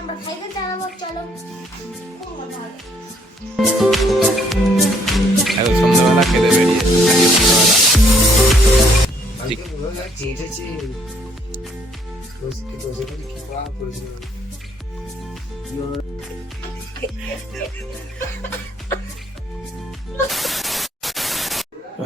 আমরা সাইকেল চালাবো চলো। এত সন্ধ্যাবেলা খেতে বেরিয়ে সন্ধ্যাবেলা।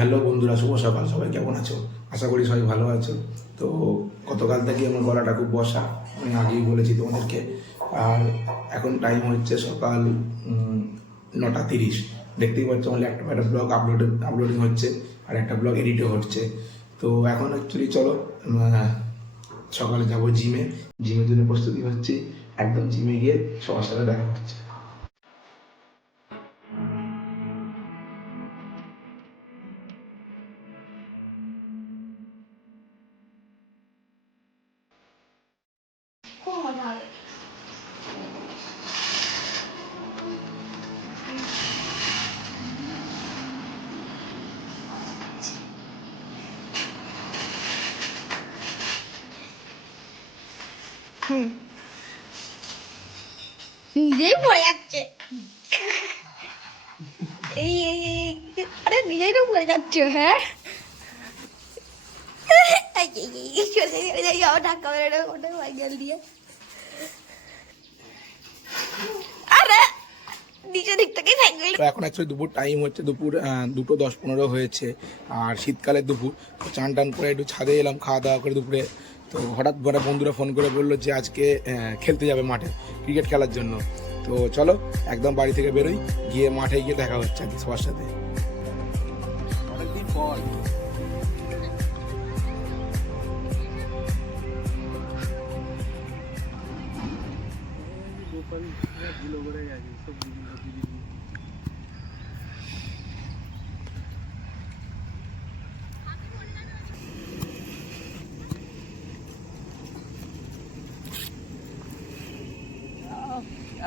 হ্যালো বন্ধুরা, শুভ সকাল। সবাই কেমন আছো? আশা করি সবাই ভালো আছো। তো গতকাল থেকে আমার গলাটা খুব বসা। আমি আগেই বলেছি তোমাদেরকে। আর এখন টাইম হচ্ছে সকাল নটা তিরিশ। দেখতেই পাচ্ছ আমার ল্যাপটপে একটা ব্লগ আপলোড আপলোডিং হচ্ছে আর একটা ব্লগ এডিটও হচ্ছে। তো এখন অ্যাকচুয়ালি চলো সকালে যাব জিমে জিমের জন্য প্রস্তুতি হচ্ছে। একদম জিমে গিয়ে সবার সাথে দেখা হচ্ছে। নিজেই পড়ে যাচ্ছে এই আরে নিজেই তো পড়ে যাচ্ছে হ্যাঁ চলে গেলে এই আমার ঢাকা সাইকেল দিয়ে আরে নিচে দিক থেকে সাইকেল তো এখন অ্যাকচুয়ালি দুপুর টাইম হচ্ছে দুপুর দুটো দশ পনেরো হয়েছে আর শীতকালের দুপুর তো চান টান করে একটু ছাদে এলাম খাওয়া দাওয়া করে দুপুরে। তো হঠাৎ করে বন্ধুরা ফোন করে বলল যে আজকে খেলতে যাবে মাঠে ক্রিকেট খেলার জন্য। তো চলো একদম বাড়ি থেকে বেরোই গিয়ে মাঠে গিয়ে দেখা হচ্ছে আর কি সবার সাথে। অনেকদিন পর।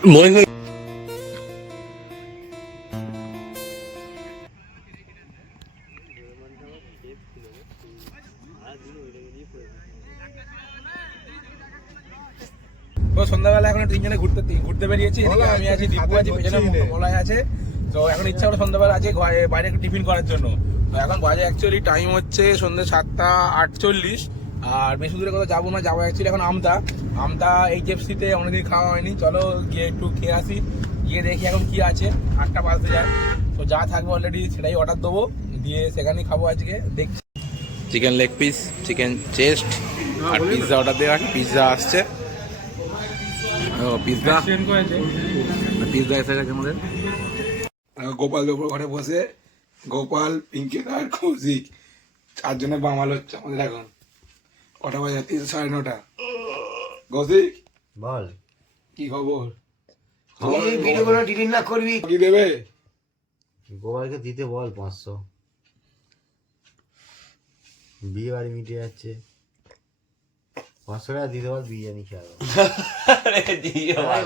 তো সন্ধ্যাবেলা এখন তিনজনে ঘুরতে ঘুরতে বেরিয়েছি। আমি আছি দীপু আছে পেছনে মলয় আছে। তো এখন ইচ্ছা হলো সন্ধ্যাবেলা আছে বাইরে একটু টিফিন করার জন্য। তো এখন বাজে অ্যাকচুয়ালি টাইম হচ্ছে সন্ধ্যে সাতটা আটচল্লিশ। আর বেশি দূরে কোথাও যাব না যাব অ্যাকচুয়ালি এখন আমতা। আমতা এইচএফসিতে অনেকদিন খাওয়া হয়নি। চলো গিয়ে একটু খেয়ে আসি। গিয়ে দেখি এখন কি আছে। আটটা বাজতে যায়। তো যা থাকবে অলরেডি সেটাই অর্ডার দেবো। দিয়ে সেখানেই খাব আজকে। দেখছি। Chicken leg piece chicken chest আর পিৎজা অর্ডার দেওয়া পিৎজা আসছে। ও পিৎজা পিৎজা এসে গেছে আমাদের। গোপাল দুপুর ঘরে বসে গোপাল পিঙ্কি আর কৌশিক। চারজনে বামাল হচ্ছে আমাদের এখন। কটা বাজে? তিন সাড়ে নটা। কৌশিক বল। কি খবর? ভিডিওগুলো ডিলিট না করবি? কি দেবে? গোপালকে দিতে বল পাঁচশো। বিয়ে বাড়ি মিটে যাচ্ছে। পাঁচশো টাকা দিতে বল বিরিয়ানি আরে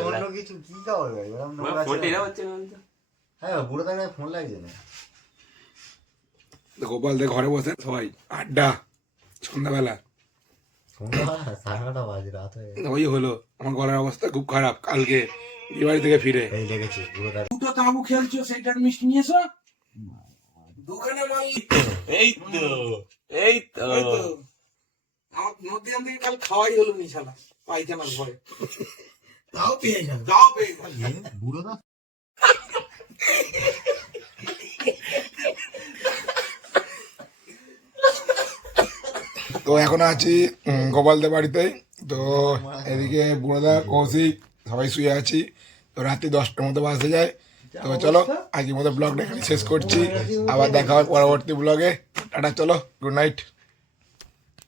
অন্য কিছু কি ছেলে। হ্যাঁ বুড়ো দাঁড়ায় ফোন লাগছে না। গোপাল দে ঘরে বসে সবাই আড্ডা সন্ধ্যাবেলা। ওই হলো আমার গলার অবস্থা খুব খারাপ কালকে বিয়ে বাড়ি থেকে ফিরে। দুটো তাবু খেলছো সেইটার মিষ্টি নিয়েছো? দোকানে মাল এই তো এই তো। আমার নদী থেকে কাল খাওয়াই হলো নি শালা পাইখানার ভয়। তাও পেয়ে যাবে। তাও পেয়ে যাবে। বুড়ো দা তো এখন আছি গোপালদের বাড়িতে। তো এদিকে বুড়োদা, কৌশিক, সবাই শুয়ে আছি। তো রাত্রি দশটার মতো বাসে যায়। তো চলো, আজকের মতো ব্লগটা এখানে শেষ করছি। আবার দেখা হয় পরবর্তী ব্লগে। টাটা, চলো, গুড নাইট।